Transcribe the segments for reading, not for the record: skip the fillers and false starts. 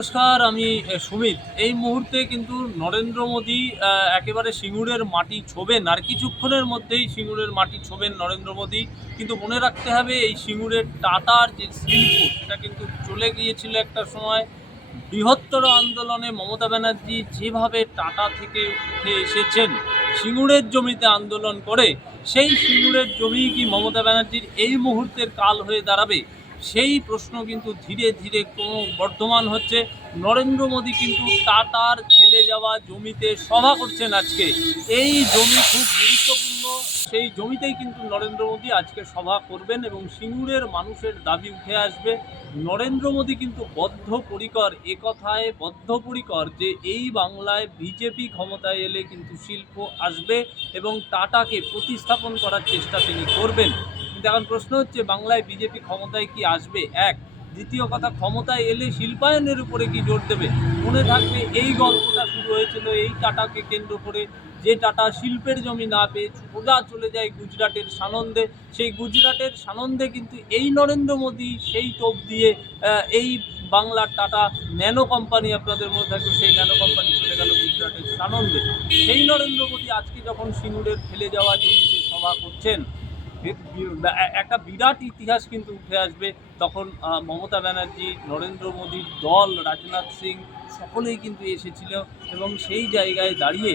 নমস্কার, আমি সুমিত। এই মুহূর্তে কিন্তু নরেন্দ্র মোদী একেবারে সিঙ্গুরের মাটি ছোঁবেন, আর কিছুক্ষণের মধ্যেই সিঙ্গুরের মাটি ছোঁবেন নরেন্দ্র মোদী। কিন্তু মনে রাখতে হবে, এই সিঙ্গুরের টাটার যে শিল্প, সেটা কিন্তু চলে গিয়েছিল একটা সময় বৃহত্তর আন্দোলনে। মমতা ব্যানার্জি যেভাবে টাটা থেকে উঠে এসেছেন সিঙ্গুরের জমিতে আন্দোলন করে, সেই সিঙ্গুরের জমি কি মমতা ব্যানার্জির এই মুহূর্তের কাল হয়ে দাঁড়াবে? সেই প্রশ্ন কিন্তু ধীরে ধীরে ক্রমবর্ধমান হচ্ছে। নরেন্দ্র মোদী কিন্তু টাটার ফেলে যাওয়া জমিতে সভা করছেন আজকে। এই জমি খুব গুরুত্বপূর্ণ, সেই জমিতেই কিন্তু নরেন্দ্র মোদী আজকে সভা করবেন এবং সিঙ্গুরের মানুষের দাবি উঠে আসবে। নরেন্দ্র মোদী কিন্তু বদ্ধপরিকর, একথায় বদ্ধপরিকর যে এই বাংলায় বিজেপি ক্ষমতায় এলে কিন্তু শিল্প আসবে এবং টাটাকে প্রতিস্থাপন করার চেষ্টা তিনি করবেন। কিন্তু এখন প্রশ্ন হচ্ছে, বাংলায় বিজেপি ক্ষমতায় কি আসবে? এক, দ্বিতীয় কথা, ক্ষমতায় এলে শিল্পায়নের উপরে কি জোর দেবে? মনে থাকবে এই গল্পটা শুরু হয়েছিল এই টাটাকে কেন্দ্র করে, যে টাটা শিল্পের জমি না পেয়ে সোজা চলে যায় গুজরাটের সানন্দে। সেই গুজরাটের সানন্দে কিন্তু এই নরেন্দ্র মোদী সেই টোপ দিয়ে এই বাংলার টাটা ন্যানো কোম্পানি, আপনাদের মনে থাকবে, সেই ন্যানো কোম্পানি চলে গেল গুজরাটের সানন্দে। সেই নরেন্দ্র মোদী আজকে যখন সিঙ্গুরের ফেলে যাওয়া জমিতে সভা করছেন, একটা বিরাট ইতিহাস কিন্তু উঠে আসবে। তখন মমতা ব্যানার্জি, নরেন্দ্র মোদীর দল, রাজনাথ সিং সকলেই কিন্তু এসেছিল এবং সেই জায়গায় দাঁড়িয়ে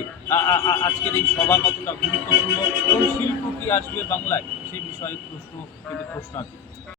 আজকের এই সভা কতটা গুরুত্বপূর্ণ এবং শিল্প কি আসবে বাংলায়, সেই বিষয়ে প্রশ্ন আছে।